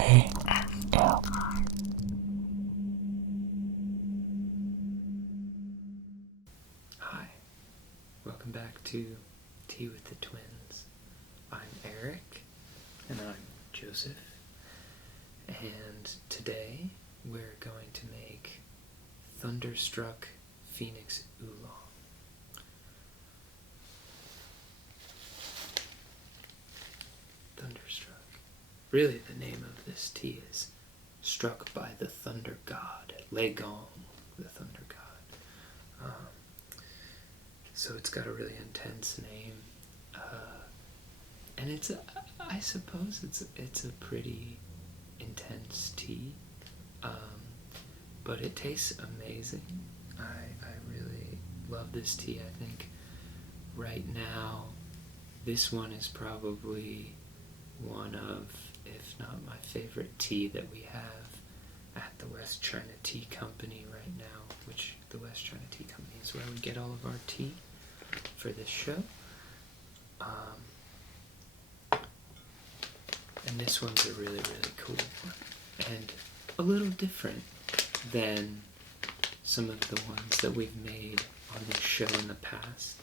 Hi, welcome back to Tea with the Twins. I'm Eric, and I'm Joseph, and today we're going to make Thunderstruck Phoenix Oolong. Thunderstruck. Really, the name of this tea is Struck by the Thunder God, Le Gong, the Thunder God. So it's got a really intense name, and I suppose it's a pretty intense tea, but it tastes amazing. I really love this tea. I think right now this one is probably one of, if not my favorite tea that we have at the West China Tea Company right now, which the West China Tea Company is where we get all of our tea for this show. And this one's a really, really cool one, and a little different than some of the ones that we've made on this show in the past.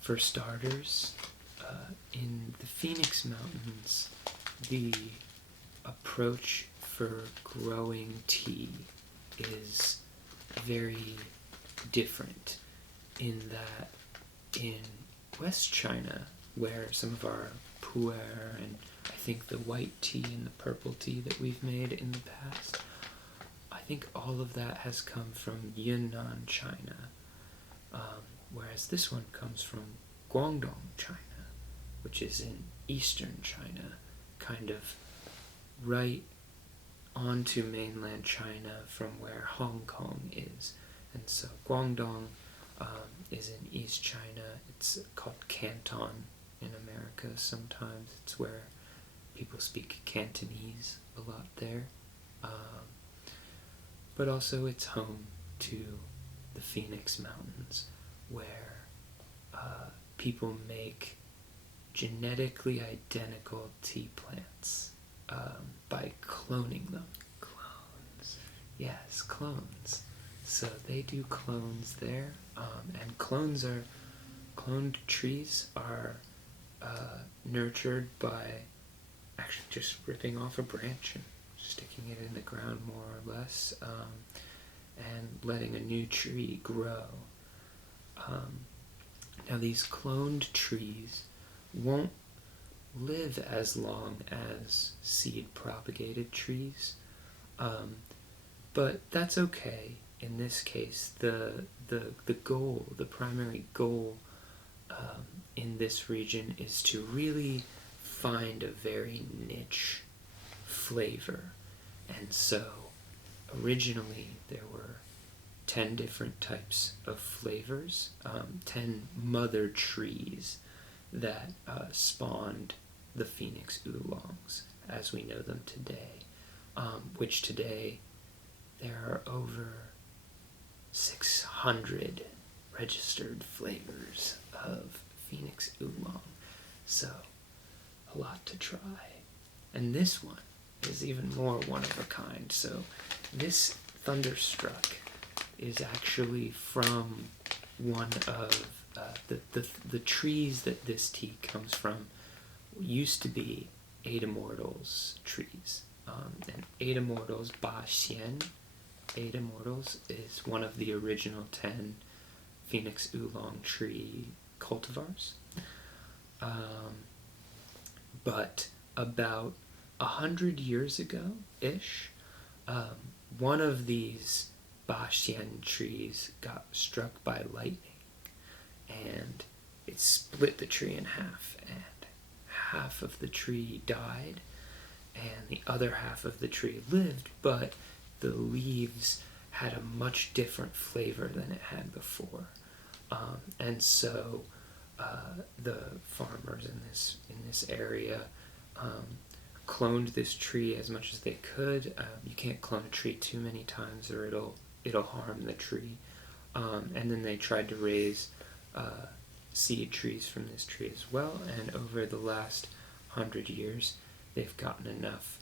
For starters, in the Phoenix Mountains, the approach for growing tea is very different in that in West China, where some of our pu'er and I think the white tea and the purple tea that we've made in the past, I think all of that has come from Yunnan, China, whereas this one comes from Guangdong, China, which is in eastern China, kind of right onto mainland China from where Hong Kong is. And so Guangdong is in East China. It's called Canton in America sometimes. It's where people speak Cantonese a lot there. But also it's home to the Phoenix Mountains, where people make genetically identical tea plants by cloning them. Clones. Yes, clones. So they do clones there, and cloned trees are nurtured by actually just ripping off a branch and sticking it in the ground more or less, and letting a new tree grow. Now these cloned trees won't live as long as seed propagated trees, but that's okay. In this case, the goal, the primary goal in this region is to really find a very niche flavor. And so originally there were 10 different types of flavors, 10 mother trees that spawned the Phoenix Oolongs as we know them today, which today there are over 600 registered flavors of Phoenix Oolong, so a lot to try. And this one is even more one of a kind. So this Thunderstruck is actually from one of the trees that this tea comes from. Used to be Eight Immortals trees, and Eight Immortals, Ba Xian, Eight Immortals is one of the original 10 Phoenix Oolong tree cultivars. But about 100 years ago-ish, one of these Ba Xian trees got struck by lightning, and it split the tree in half, and half of the tree died, and the other half of the tree lived, but the leaves had a much different flavor than it had before. And so the farmers in this area cloned this tree as much as they could. You can't clone a tree too many times or it'll harm the tree. And then they tried to raise seed trees from this tree as well, and over the last 100 years they've gotten enough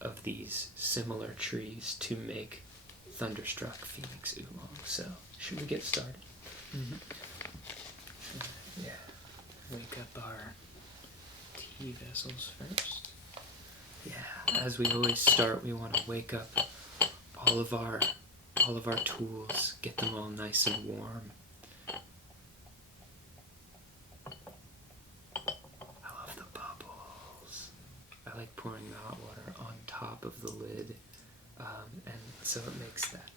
of these similar trees to make Thunderstruck Phoenix Oolong. So, should we get started? Mm-hmm. Yeah. Wake up our tea vessels first. Yeah, as we always start, we want to wake up all of our tools, get them all nice and warm. I love the bubbles. I like pouring the hot water on top of the lid, and so it makes that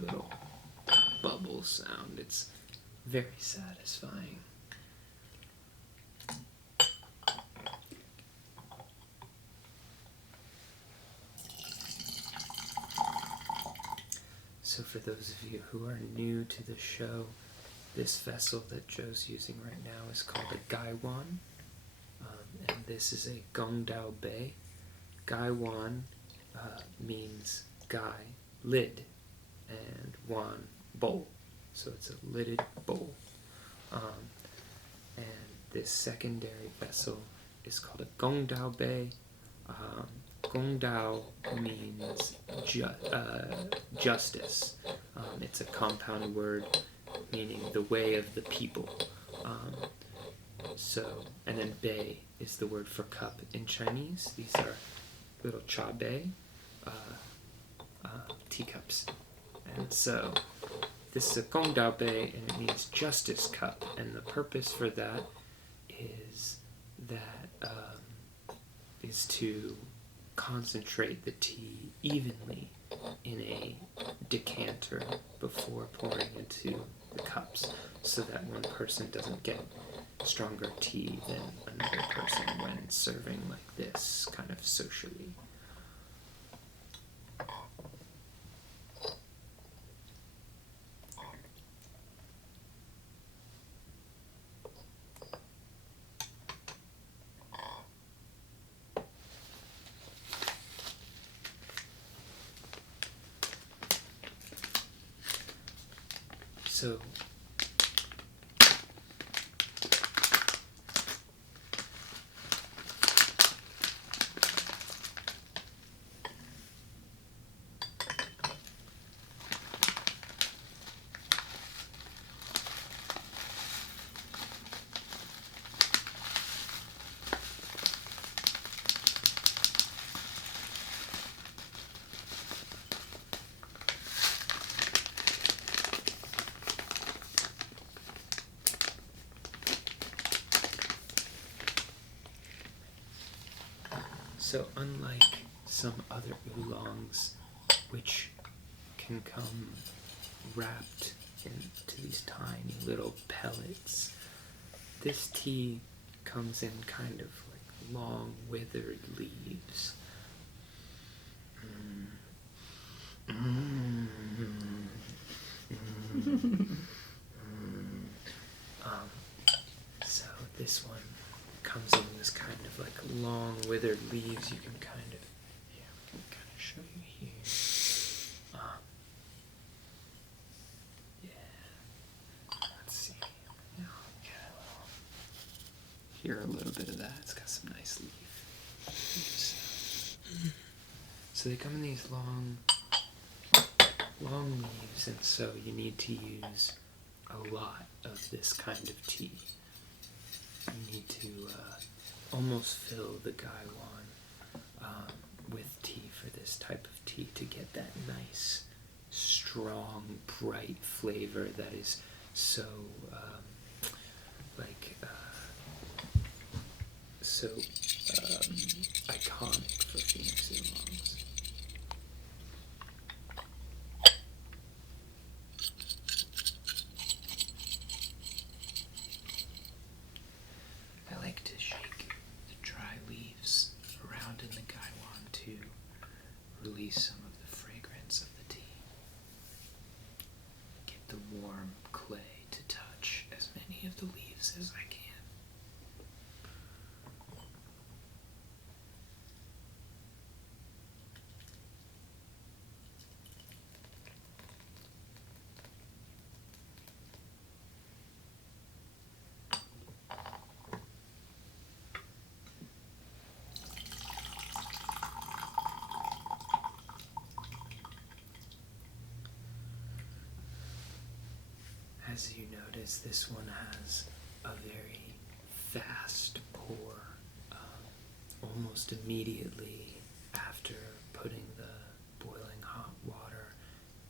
little bubble sound. It's very satisfying. So for those of you who are new to the show, this vessel that Joe's using right now is called a gaiwan, and this is a gongdao bei. Gaiwan means gai, lid, and wan, bowl. So it's a lidded bowl. And this secondary vessel is called a gongdao bei. Gongdao means justice. It's a compound word meaning the way of the people. And then bei is the word for cup in Chinese. These are little cha bei, teacups. And so this is a gongdao bei, and it means justice cup. And the purpose for that is to concentrate the tea evenly in a decanter before pouring into the cups, so that one person doesn't get stronger tea than another person when serving like this, kind of socially. So unlike some other oolongs, which can come wrapped into these tiny little pellets, this tea comes in kind of like long withered leaves. So this one comes in this kind of like long withered leaves. You can kind of show you here. Let's see. Hear a little bit of that. It's got some nice leaves. So they come in these long leaves, and so you need to use a lot of this kind of tea. You need to almost fill the gaiwan with tea for this type of tea to get that nice, strong, bright flavor that is so iconic for Phoenix oolongs. I like to shake the dry leaves around in the gaiwan to release some of the fragrance of the tea. Get the warm clay to touch as many of the leaves as I can. as you notice, this one has a very fast pour, almost immediately after putting the boiling hot water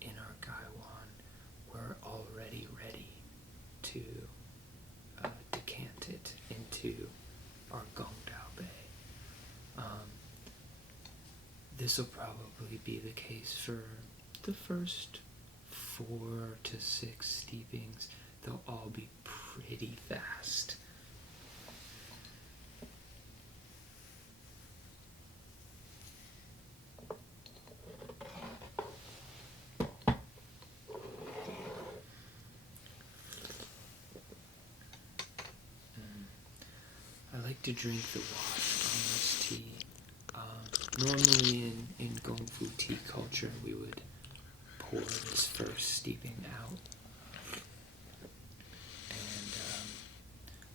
in our gaiwan. We're already ready to decant it into our Gongfu Cha. This will probably be the case for the first 4 to 6 steepings. They'll all be pretty fast. I like to drink the water on this tea. Normally in Gongfu tea culture, we would pour this first steeping out. And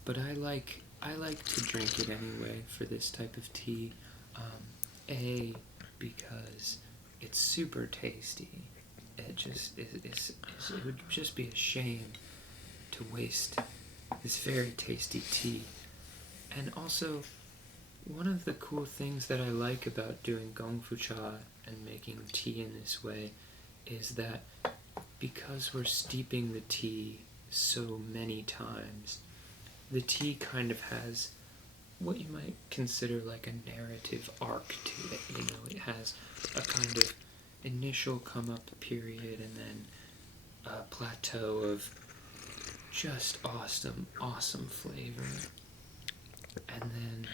but I like to drink it anyway for this type of tea. A, because it's super tasty. It would just be a shame to waste this very tasty tea. And also, one of the cool things that I like about doing Gongfu Cha and making tea in this way is that because we're steeping the tea so many times, the tea kind of has what you might consider like a narrative arc to it. You know, it has a kind of initial come-up period and then a plateau of just awesome flavor. And then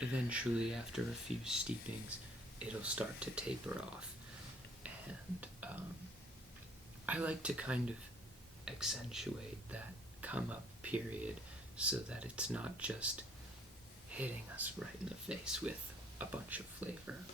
eventually, after a few steepings, it'll start to taper off. And I like to kind of accentuate that come-up period so that it's not just hitting us right in the face with a bunch of flavor.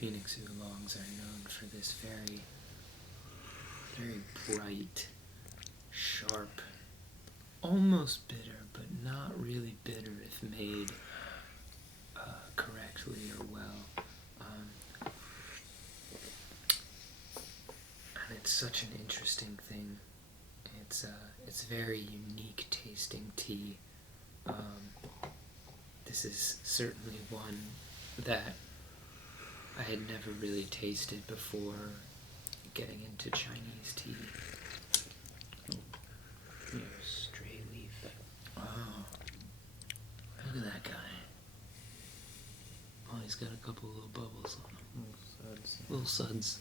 Phoenix oolongs are known for this very bright, sharp, almost bitter, but not really bitter if made correctly or well. And it's such an interesting thing. It's very unique tasting tea. This is certainly one that I had never really tasted before getting into Chinese tea. Oh, here's stray leaf. Oh, look at that guy. Oh, he's got a couple little bubbles on him. Little suds.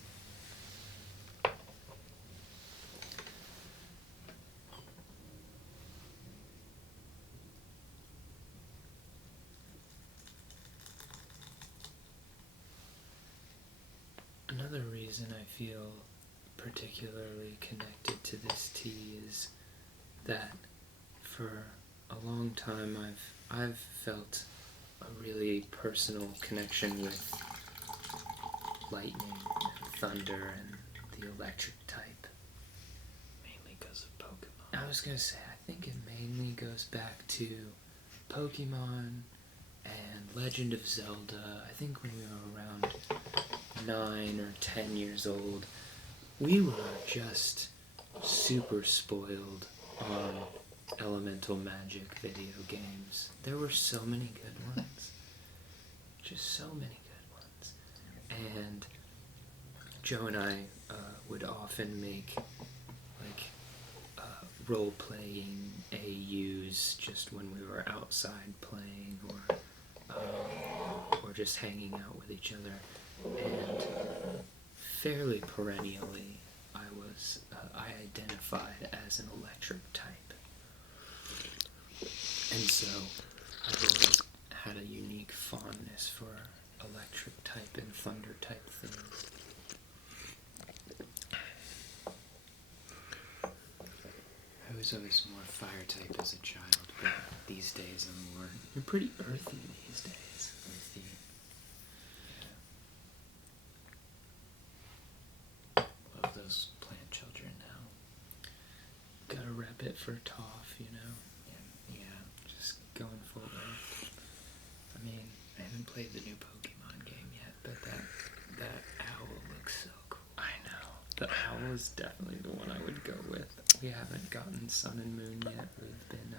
Another reason I feel particularly connected to this tea is that for a long time I've felt a really personal connection with lightning and thunder and the electric type. Mainly because of Pokemon. I was gonna say, I think it mainly goes back to Pokemon and Legend of Zelda. I think when we were around 9 or 10 years old, we were just super spoiled on elemental magic video games. There were so many good ones. Just so many good ones. And Joe and I would often make like role-playing AUs just when we were outside playing or just hanging out with each other. And fairly perennially, I identified as an electric type. And so I've always had a unique fondness for electric type and thunder type things. I was always more fire type as a child, but these days I'm more... You're pretty earthy these days. Earthy. Yeah. Love those plant children now. Gotta rep it for Toph, you know? Yeah, just going full earth. I mean, I haven't played the new Pokemon game yet, but that owl looks so cool. I know. The owl is definitely the one I would go with. We haven't gotten Sun and Moon yet. We've been,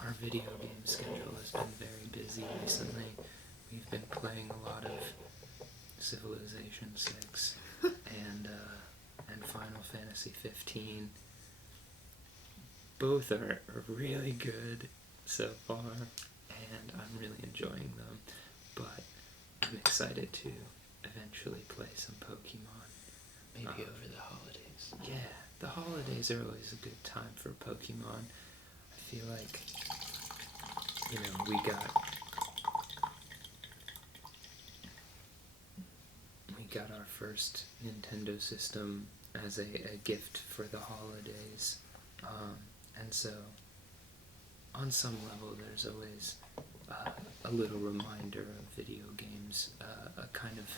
our video game schedule has been very busy recently. We've been playing a lot of Civilization 6 and Final Fantasy 15. Both are really good so far, and I'm really enjoying them, but I'm excited to eventually play some Pokemon. Maybe over the holidays. Yeah, the holidays are always a good time for Pokemon. I feel like, you know, we got our first Nintendo system as a gift for the holidays, and so on some level there's always a little reminder of video games, a kind of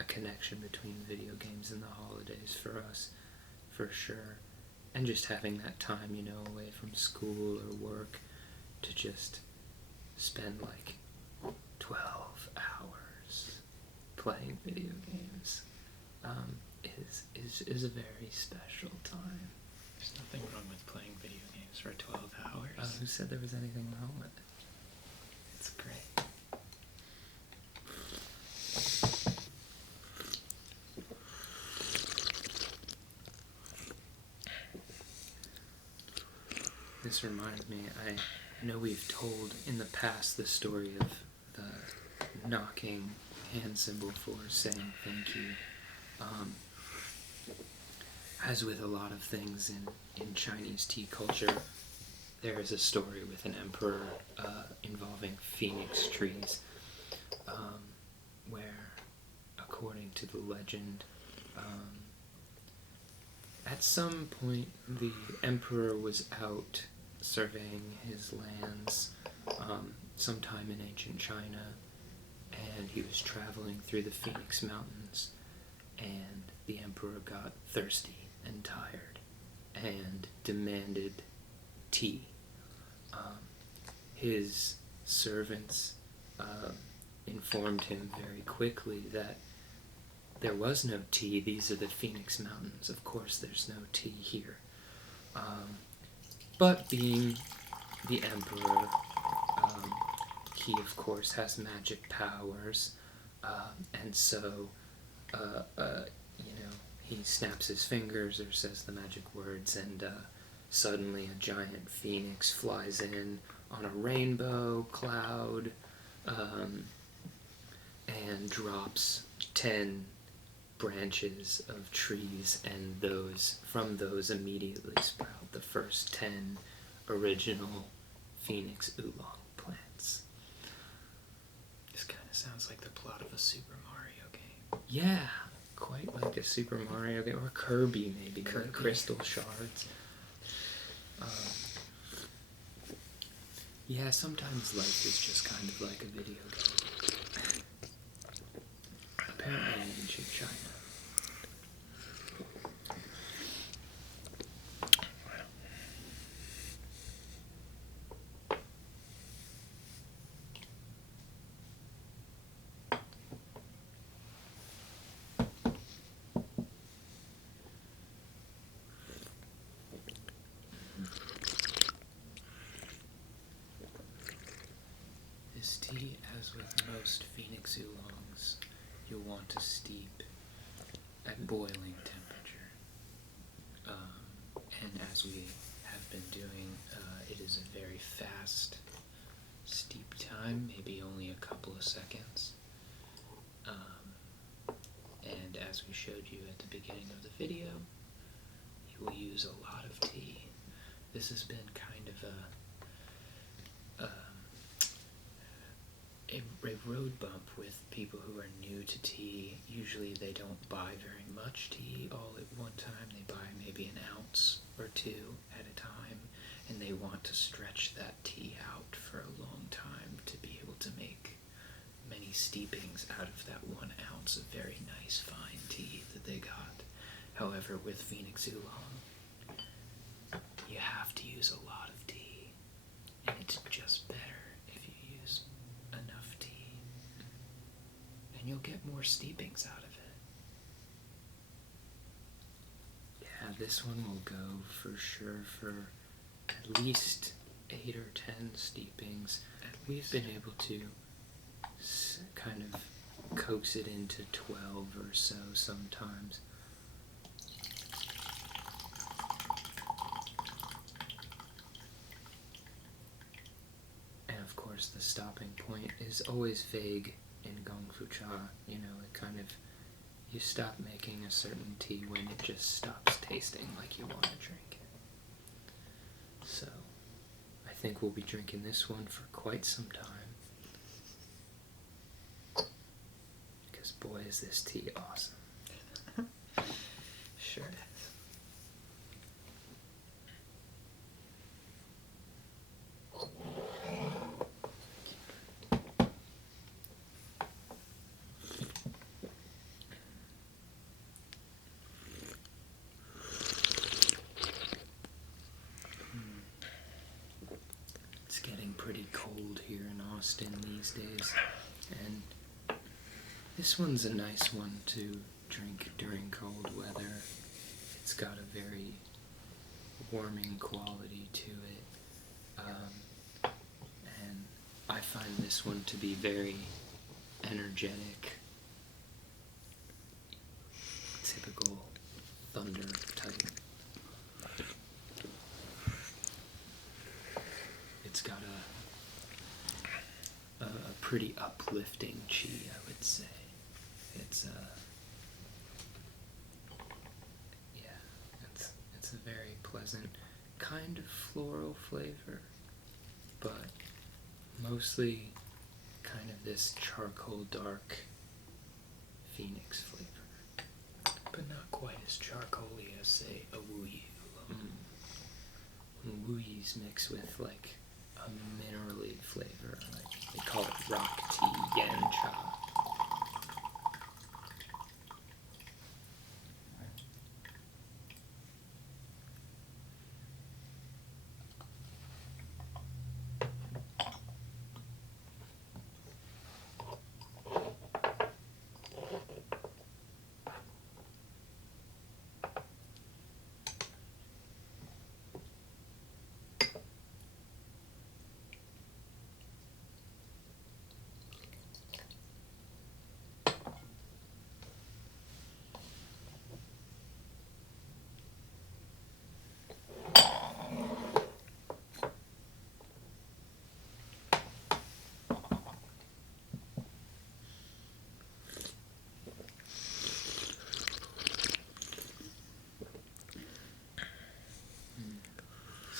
a connection between video games and the holidays for us, for sure. And just having that time, you know, away from school or work to just spend like 12 hours playing video games is a very special time. There's nothing wrong with playing video games for 12 hours. Who said there was anything wrong with it? It's great. This reminds me, I know we've told in the past the story of the knocking hand symbol for saying thank you. As with a lot of things in Chinese tea culture, there is a story with an emperor involving phoenix trees, where, according to the legend, at some point the emperor was out surveying his lands sometime in ancient China, and he was traveling through the Phoenix Mountains, and the emperor got thirsty and tired and demanded tea. His servants informed him very quickly that there was no tea. These are the Phoenix Mountains. Of course there's no tea here. But being the emperor, he of course has magic powers, and so, you know, he snaps his fingers or says the magic words, and suddenly a giant phoenix flies in on a rainbow cloud, and drops 10 branches of trees, and from those immediately sprout the first 10 original Phoenix Oolong plants. This kind of sounds like the plot of a Super Mario game. Yeah, quite like a Super Mario game, or Kirby maybe, Kirby. Crystal shards. Yeah, sometimes life is just kind of like a video game. Apparently in ancient China. as with most Phoenix oolongs, you'll want to steep at boiling temperature. And as we have been doing, it is a very fast steep time, maybe only a couple of seconds. And as we showed you at the beginning of the video, you will use a lot of tea. This has been kind of a road bump with people who are new to tea. Usually they don't buy very much tea all at one time. They buy maybe an ounce or two at a time, and they want to stretch that tea out for a long time to be able to make many steepings out of that 1 ounce of very nice fine tea that they got. However, with Phoenix oolong, you have to use a lot of tea, and it's just better if you use enough tea, and you'll get more steepings out of it. Yeah, this one will go for sure for at least 8 or 10 steepings. We've been able to kind of coax it into 12 or so sometimes. And of course the stopping point is always vague in Gongfu Cha. You know, it kind of, you stop making a certain tea when it just stops tasting like you want to drink it. So I think we'll be drinking this one for quite some time. Because boy is this tea awesome. Sure it is. It's getting pretty cold here in Austin these days, and this one's a nice one to drink during cold weather. It's got a very warming quality to it, and I find this one to be very energetic, typical thunder type. It's got a pretty uplifting chi, I would say. It's it's a very pleasant kind of floral flavor, but mostly kind of this charcoal dark Phoenix flavor, but not quite as charcoaly as, say, a Wuyi oolong. When Wuyis mix with like a minerally flavor, like they call it rock tea yan cha.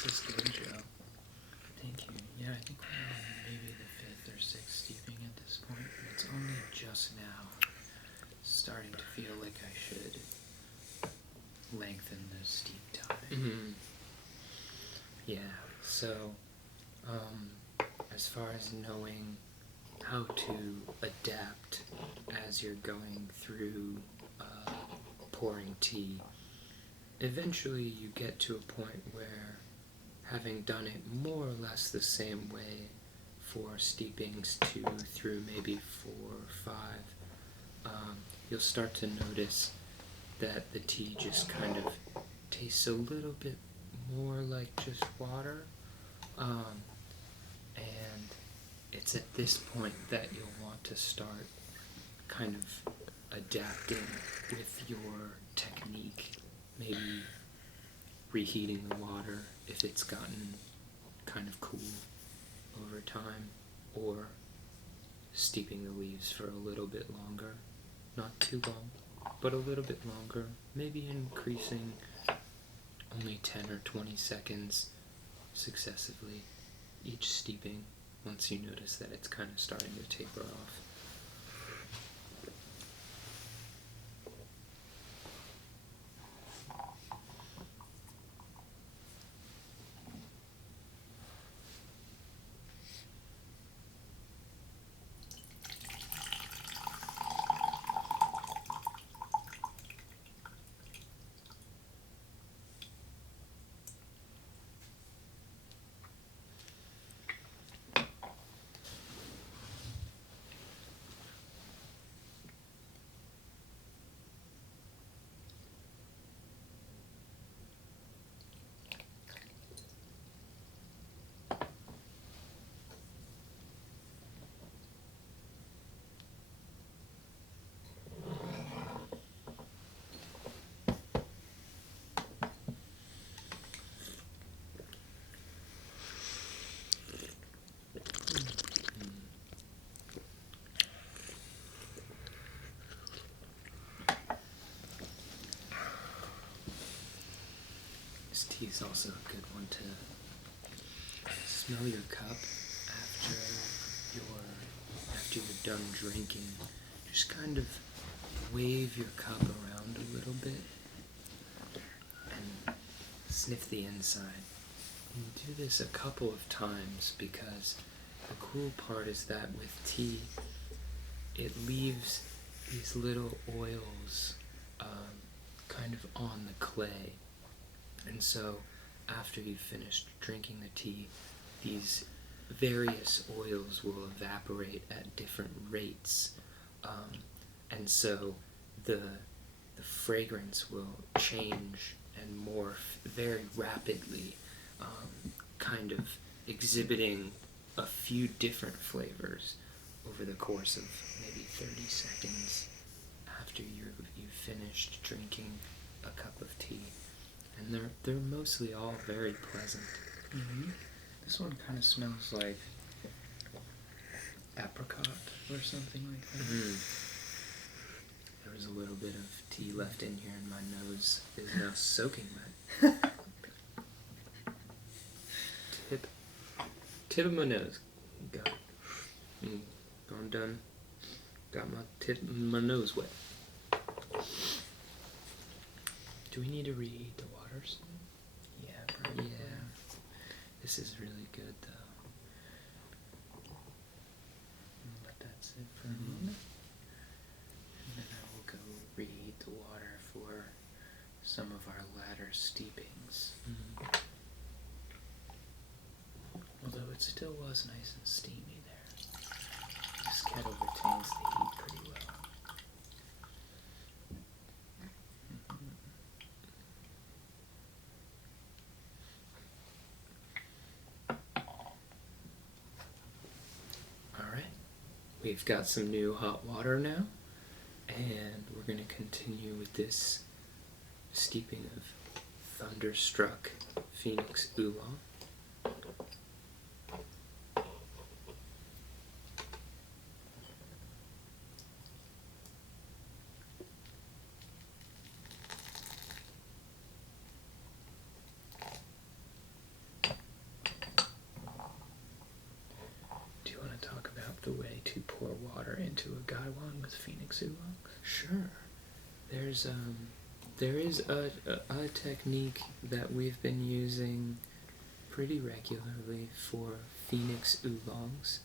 This is good, Joe. Thank you. Yeah, I think we're on maybe the 5th or 6th steeping at this point. It's only just now starting to feel like I should lengthen the steep time. Mm-hmm. Yeah, so as far as knowing how to adapt as you're going through pouring tea, eventually you get to a point where, having done it more or less the same way for steepings 2 through maybe 4 or 5, you'll start to notice that the tea just kind of tastes a little bit more like just water, and it's at this point that you'll want to start kind of adapting with your technique. Maybe reheating the water if it's gotten kind of cool over time, or steeping the leaves for a little bit longer. Not too long, but a little bit longer. Maybe increasing only 10 or 20 seconds successively each steeping once you notice that it's kind of starting to taper off. This tea is also a good one to smell your cup after you're done drinking. Just kind of wave your cup around a little bit and sniff the inside. And do this a couple of times because the cool part is that with tea, it leaves these little oils kind of on the clay. And so, after you've finished drinking the tea, these various oils will evaporate at different rates. And so, the fragrance will change and morph very rapidly, kind of exhibiting a few different flavors over the course of maybe 30 seconds after you've finished drinking a cup of tea. And they're mostly all very pleasant. Mm-hmm. This one kind of smells like apricot or something like that. Mm-hmm. There was a little bit of tea left in here, and my nose is now soaking wet. Tip of my nose. Got it. Gone done. Got my nose wet. Do we need to reheat the waters? Yeah, probably. Yeah. This is really good, though. Let that sit for a moment. And then I will go reheat the water for some of our latter steepings. Mm-hmm. Although it still was nice and steamy there. This kettle retains the heat pretty well. We've got some new hot water now, and we're going to continue with this steeping of Thunderstruck Phoenix Oolong. The way to pour water into a gaiwan with Phoenix Oolongs? Sure. There is a technique that we've been using pretty regularly for Phoenix Oolongs,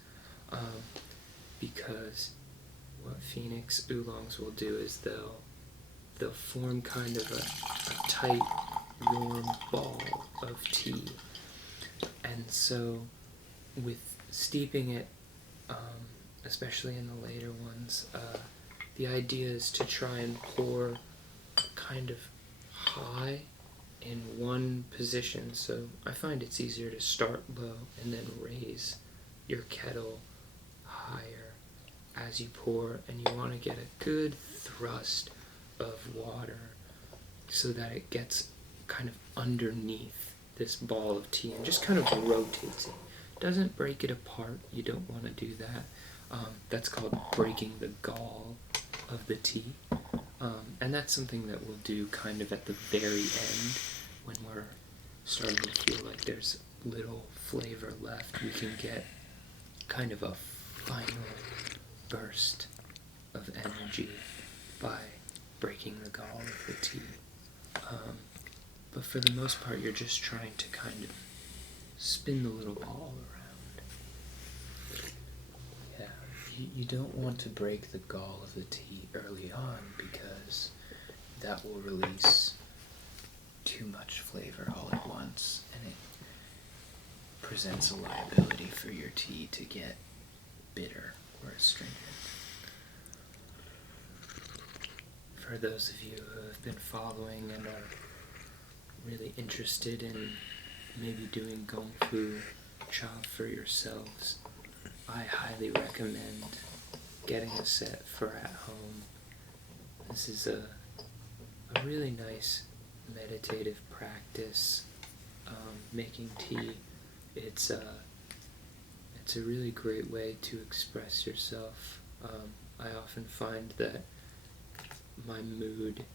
because what Phoenix Oolongs will do is they'll form kind of a tight, warm ball of tea, and so with steeping it, especially in the later ones, the idea is to try and pour kind of high in one position. So I find it's easier to start low and then raise your kettle higher as you pour, and you want to get a good thrust of water so that it gets kind of underneath this ball of tea and just kind of rotates it. Doesn't break it apart. You don't want to do that. That's called breaking the gall of the tea. And that's something that we'll do kind of at the very end when we're starting to feel like there's little flavor left. We can get kind of a final burst of energy by breaking the gall of the tea. But for the most part, you're just trying to kind of spin the little ball around. Yeah, you don't want to break the gall of the tea early on because that will release too much flavor all at once, and it presents a liability for your tea to get bitter or astringent. For those of you who have been following and are really interested in maybe doing Gongfu Cha for yourselves, I highly recommend getting a set for at home. This is a really nice meditative practice. Making tea, it's a really great way to express yourself. I often find that my mood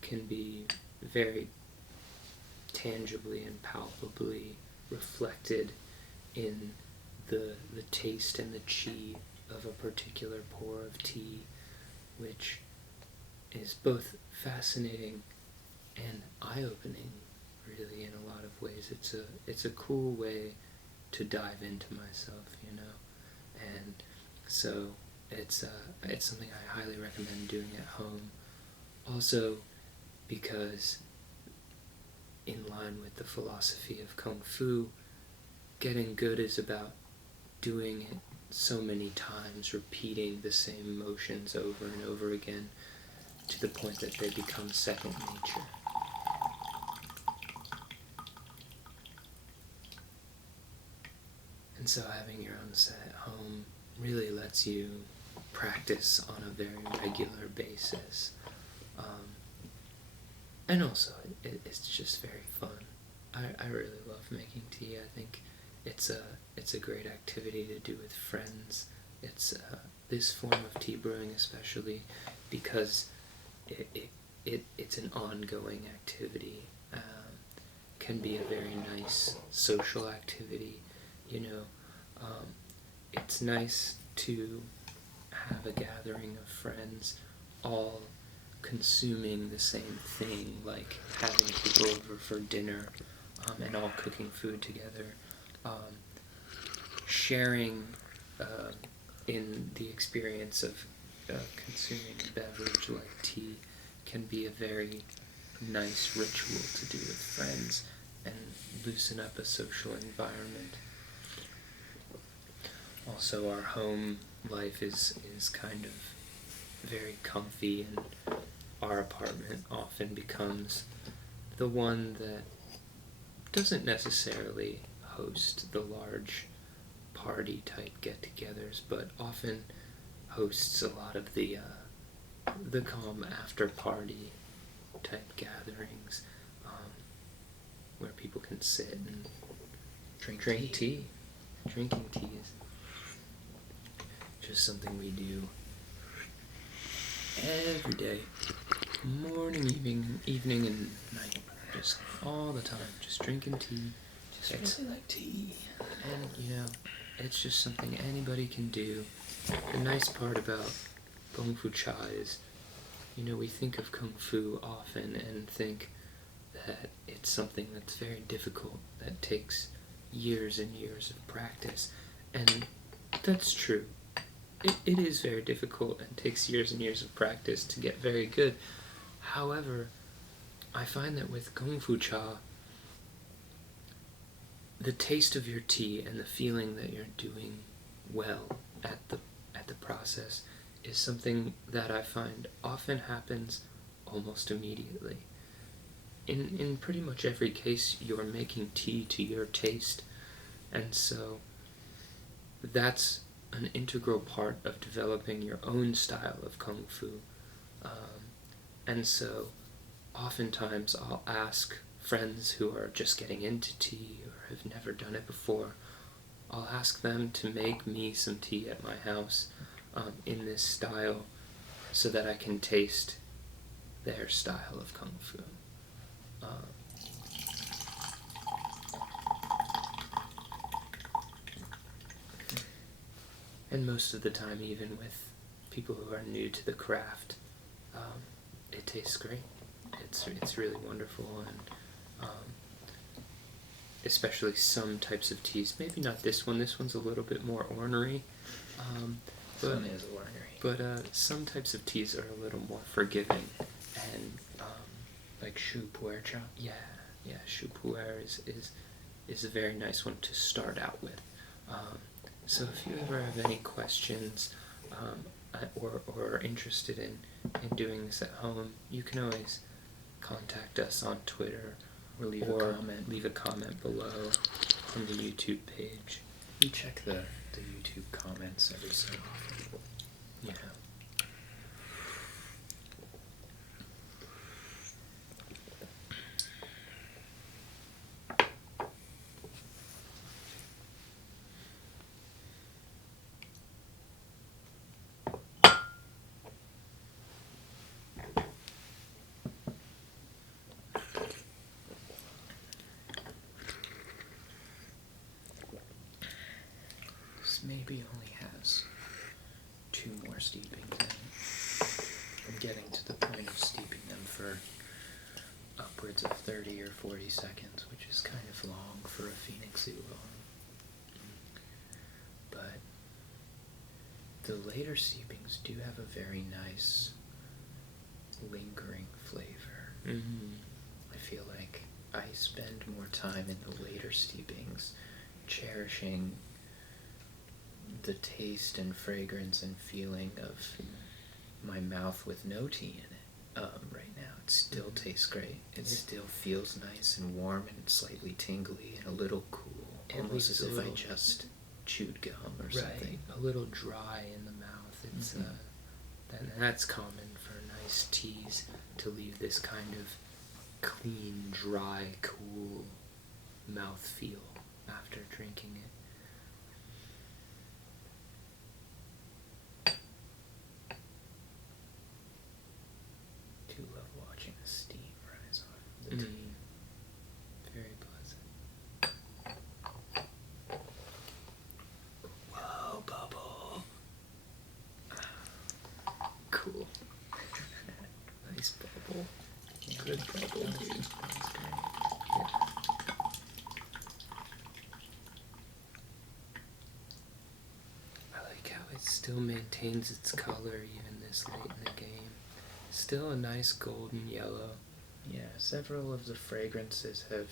can be very tangibly and palpably reflected in the taste and the chi of a particular pour of tea, which is both fascinating and eye-opening, really, in a lot of ways. It's a cool way to dive into myself, you know, and so it's something I highly recommend doing at home. Also, because in line with the philosophy of Kung Fu, getting good is about doing it so many times, repeating the same motions over and over again to the point that they become second nature. And so having your own set at home really lets you practice on a very regular basis. And also, it's just very fun. I really love making tea. I think it's a great activity to do with friends. It's this form of tea brewing especially because it's an ongoing activity. Can be a very nice social activity, you know. It's nice to have a gathering of friends all consuming the same thing, like having people over for dinner and all cooking food together. Sharing in the experience of consuming a beverage like tea can be a very nice ritual to do with friends and loosen up a social environment. Also, our home life is kind of very comfy, and our apartment often becomes the one that doesn't necessarily host the large party type get-togethers, but often hosts a lot of the calm after party type gatherings, where people can sit and drink tea. Drinking tea is just something we do every day, morning, evening, and night, just all the time, just drinking tea. Just really like tea. And, you know, it's just something anybody can do. The nice part about Gongfu Cha is, you know, we think of Kung Fu often and think that it's something that's very difficult, that takes years and years of practice. And that's true. It is very difficult and takes years and years of practice to get very good. However, I find that with Gongfu Cha, the taste of your tea and the feeling that you're doing well at the process is something that I find often happens almost immediately. In pretty much every case, you're making tea to your taste, and so that's an integral part of developing your own style of Kung Fu. And so oftentimes I'll ask friends who are just getting into tea or have never done it before, I'll ask them to make me some tea at my house in this style so that I can taste their style of Kung Fu. And most of the time, even with people who are new to the craft, it tastes great. It's really wonderful, and especially some types of teas. Maybe not this one. This one's a little bit more ornery. This one is ornery. But some types of teas are a little more forgiving, and like Shu Pu'er Cha. Yeah, Shu Pu'er is a very nice one to start out with. So if you ever have any questions or are interested in doing this at home, you can always contact us on Twitter or leave a comment below on the YouTube page. We check the YouTube comments every so often. Yeah. Maybe only has 2 more steepings in it. I'm getting to the point of steeping them for upwards of 30 or 40 seconds, which is kind of long for a Phoenix Oolong. But the later steepings do have a very nice lingering flavor. Mm-hmm. I feel like I spend more time in the later steepings cherishing the taste and fragrance and feeling of my mouth with no tea in it. Right now, it still tastes great. It still feels nice and warm and slightly tingly and a little cool, almost as if I just chewed gum or something. A little dry in the mouth. It's that's common for nice teas, to leave this kind of clean, dry, cool mouth feel after drinking it. Watching the steam rise off the tea. Very pleasant. Whoa, bubble. Cool. Nice bubble. Yeah, good bubble, dude. That's great. Yeah. I like how it still maintains its color even this late in the game. Still a nice golden yellow. Yeah, several of the fragrances have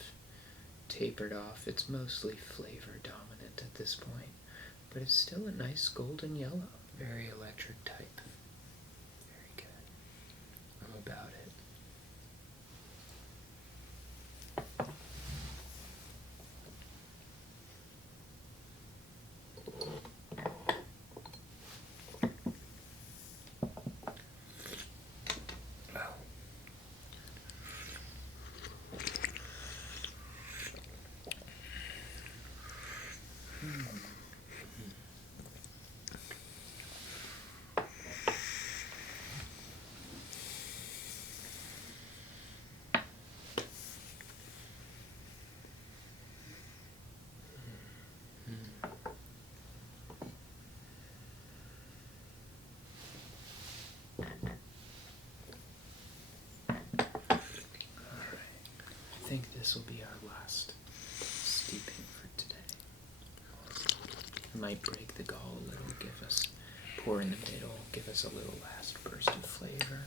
tapered off. It's mostly flavor dominant at this point, but it's still a nice golden yellow. Very electric type. Very good. I'm about it. I think this will be our last steeping for today. It might break the gall a little, pour in the middle, give us a little last burst of flavor.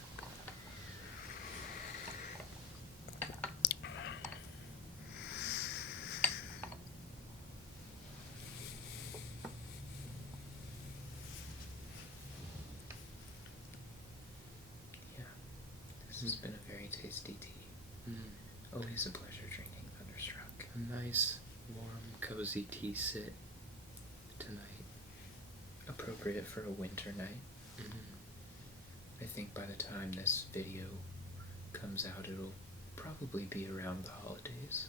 Yeah, this has been a very tasty tea. Always a pleasure drinking Thunderstruck. A nice, warm, cozy tea sit tonight. appropriate for a winter night. Mm-hmm. I think by the time this video comes out, it'll probably be around the holidays.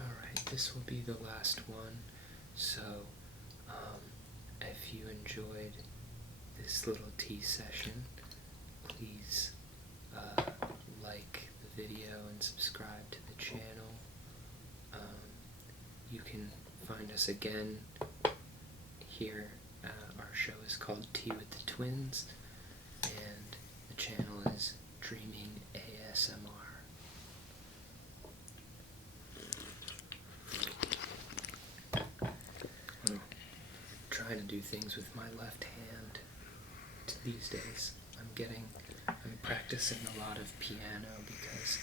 Alright, this will be the last one, so if you enjoyed this little tea session, please like the video and subscribe to the channel. You can find us again here. Our show is called Tea with the Twins, and the channel is DreamingASMR. I'm trying to do things with my left hand these days. I'm practicing a lot of piano because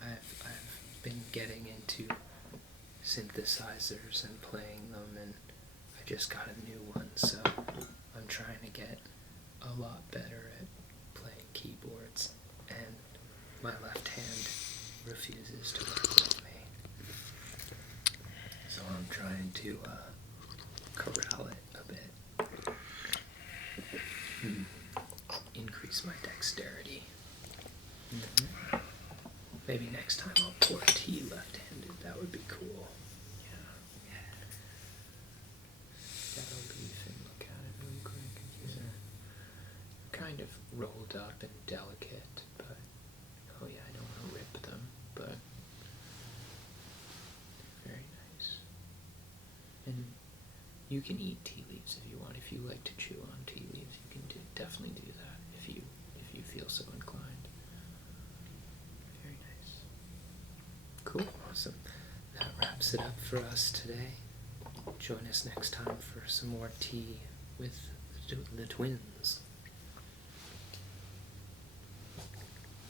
I've been getting into synthesizers and playing them, and I just got a new one, so I'm trying to get a lot better at playing keyboards, and my left hand refuses to work with me. So I'm trying to corral it a bit. Increase my dexterity. Maybe next time I'll pour tea left-handed. That would be cool. Yeah. Gotta leave and look at it really quick. Yeah. Kind of rolled up and delicate, but oh yeah, I don't want to rip them, but very nice. And you can eat tea leaves if you want. If you like to chew on tea leaves, you can definitely do that if you feel so inclined. Very nice. Cool. Awesome. That wraps it up for us today. Join us next time for some more tea with the twins.